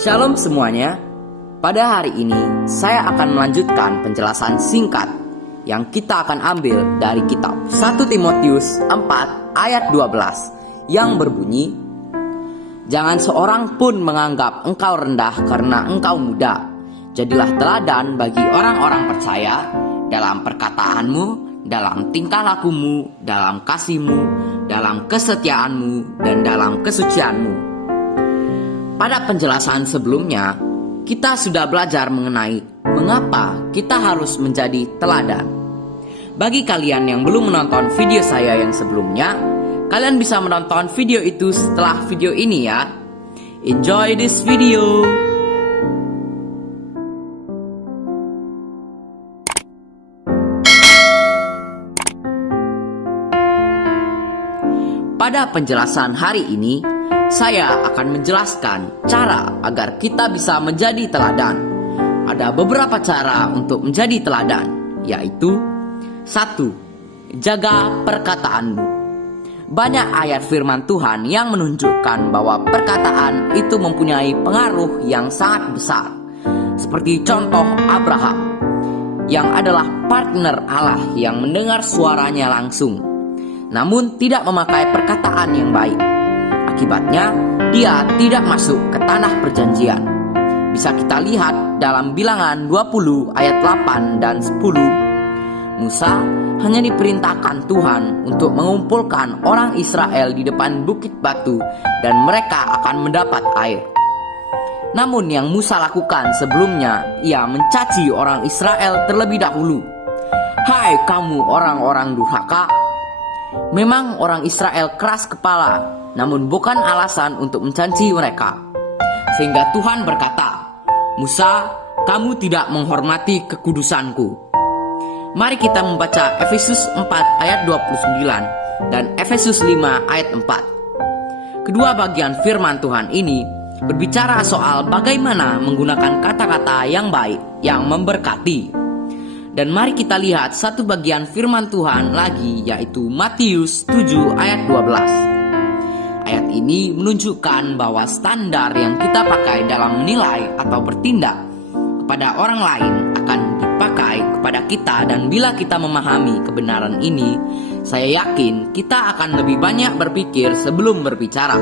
Shalom semuanya. Pada hari ini saya akan melanjutkan penjelasan singkat yang kita akan ambil dari kitab 1 Timotius 4 ayat 12 yang berbunyi, "Jangan seorang pun menganggap engkau rendah karena engkau muda. Jadilah teladan bagi orang-orang percaya dalam perkataanmu, dalam tingkah lakumu, dalam kasihmu, dalam kesetiaanmu, dan dalam kesucianmu." Pada penjelasan sebelumnya, kita sudah belajar mengenai mengapa kita harus menjadi teladan. Bagi kalian yang belum menonton video saya yang sebelumnya, kalian bisa menonton video itu setelah video ini ya. Enjoy this video. Pada penjelasan hari ini, saya akan menjelaskan cara agar kita bisa menjadi teladan. Ada beberapa cara untuk menjadi teladan, yaitu 1. Jaga perkataanmu. Banyak ayat firman Tuhan yang menunjukkan bahwa perkataan itu mempunyai pengaruh yang sangat besar. Seperti contoh Abraham, yang adalah partner Allah yang mendengar suaranya langsung, namun tidak memakai perkataan yang baik. Akibatnya, dia tidak masuk ke tanah perjanjian. Bisa kita lihat dalam Bilangan 20 ayat 8 dan 10. Musa hanya diperintahkan Tuhan untuk mengumpulkan orang Israel di depan bukit batu dan mereka akan mendapat air. Namun yang Musa lakukan sebelumnya, ia mencaci orang Israel terlebih dahulu. "Hai kamu orang-orang durhaka." Memang orang Israel keras kepala, namun bukan alasan untuk mencaci mereka. Sehingga Tuhan berkata, "Musa, kamu tidak menghormati kekudusanku." Mari kita membaca Efesus 4 ayat 29 dan Efesus 5 ayat 4. Kedua bagian firman Tuhan ini berbicara soal bagaimana menggunakan kata-kata yang baik, yang memberkati. Dan mari kita lihat satu bagian firman Tuhan lagi, yaitu Matius 7 ayat 12. Ayat ini menunjukkan bahwa standar yang kita pakai dalam menilai atau bertindak kepada orang lain akan dipakai kepada kita. Dan bila kita memahami kebenaran ini, saya yakin kita akan lebih banyak berpikir sebelum berbicara.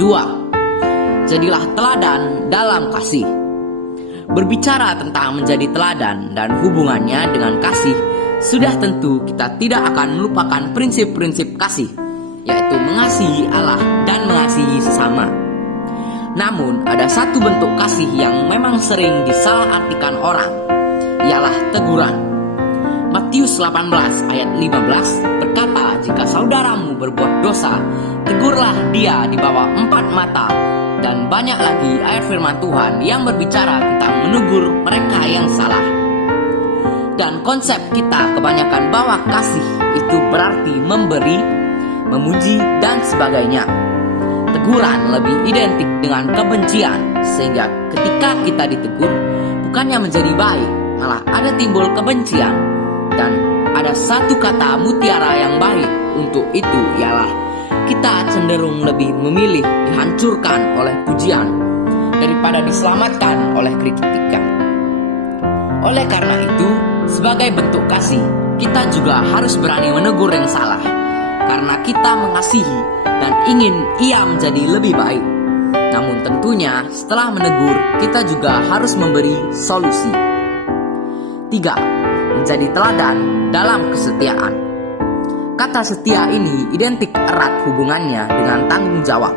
2. Jadilah teladan dalam kasih. Berbicara tentang menjadi teladan dan hubungannya dengan kasih, sudah tentu kita tidak akan melupakan prinsip-prinsip kasih, yaitu mengasihi Allah dan mengasihi sesama. Namun ada satu bentuk kasih yang memang sering disalahartikan orang, ialah teguran. Matius 18 ayat 15 berkata, "Jika saudaramu berbuat dosa, tegurlah dia di bawah 4 mata." Dan banyak lagi ayat firman Tuhan yang berbicara tentang menegur mereka yang salah. Dan konsep kita kebanyakan bahwa kasih itu berarti memberi, memuji, dan sebagainya. Teguran lebih identik dengan kebencian, sehingga ketika kita ditegur, bukannya menjadi baik, malah ada timbul kebencian. Dan ada satu kata mutiara yang baik untuk itu, ialah kita cenderung lebih memilih dihancurkan oleh pujian daripada diselamatkan oleh kritikan. Oleh karena itu, sebagai bentuk kasih, kita juga harus berani menegur yang salah, karena kita mengasihi dan ingin ia menjadi lebih baik. Namun tentunya setelah menegur, kita juga harus memberi solusi. 3. Menjadi teladan dalam kesetiaan. Kata setia ini identik erat hubungannya dengan tanggung jawab.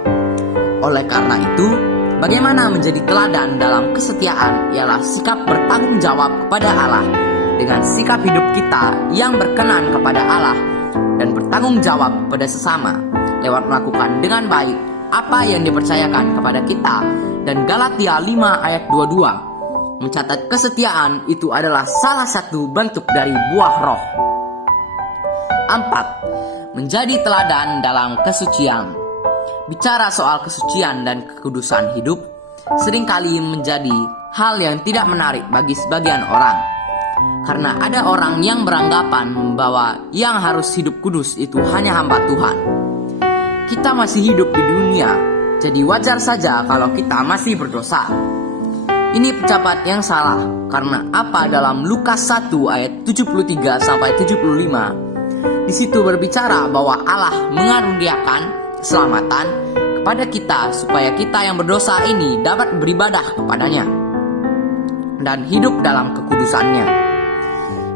Oleh karena itu, bagaimana menjadi teladan dalam kesetiaan ialah sikap bertanggung jawab kepada Allah dengan sikap hidup kita yang berkenan kepada Allah dan bertanggung jawab kepada sesama lewat melakukan dengan baik apa yang dipercayakan kepada kita. Dan Galatia 5 ayat 22 mencatat kesetiaan itu adalah salah satu bentuk dari buah roh. 4. Menjadi teladan dalam kesucian. Bicara soal kesucian dan kekudusan hidup seringkali menjadi hal yang tidak menarik bagi sebagian orang. Karena ada orang yang beranggapan bahwa yang harus hidup kudus itu hanya hamba Tuhan. kita masih hidup di dunia, jadi wajar saja kalau kita masih berdosa. Ini pendapat yang salah, karena apa dalam Lukas 1 ayat 73 sampai 75, di situ berbicara bahwa Allah mengaruniakan keselamatan kepada kita supaya kita yang berdosa ini dapat beribadah kepadanya dan hidup dalam kekudusannya.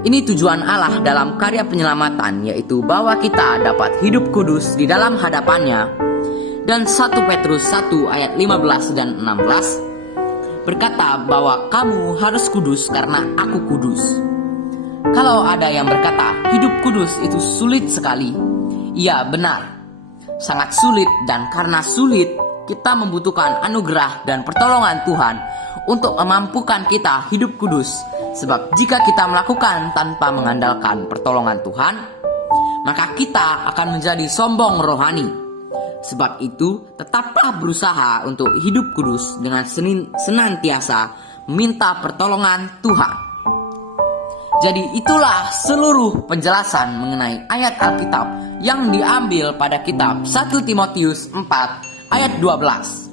Ini tujuan Allah dalam karya penyelamatan, yaitu bahwa kita dapat hidup kudus di dalam hadapannya. Dan 1 Petrus 1 ayat 15 dan 16 berkata bahwa kamu harus kudus karena aku kudus. Kalau ada yang berkata hidup kudus itu sulit sekali, iya benar, sangat sulit, dan karena sulit kita membutuhkan anugerah dan pertolongan Tuhan untuk memampukan kita hidup kudus. Sebab jika kita melakukan tanpa mengandalkan pertolongan Tuhan, maka kita akan menjadi sombong rohani. Sebab itu, tetaplah berusaha untuk hidup kudus dengan senantiasa meminta pertolongan Tuhan. Jadi itulah seluruh penjelasan mengenai ayat Alkitab yang diambil pada kitab 1 Timotius 4 ayat 12.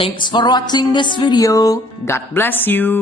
Thanks for watching this video. God bless you.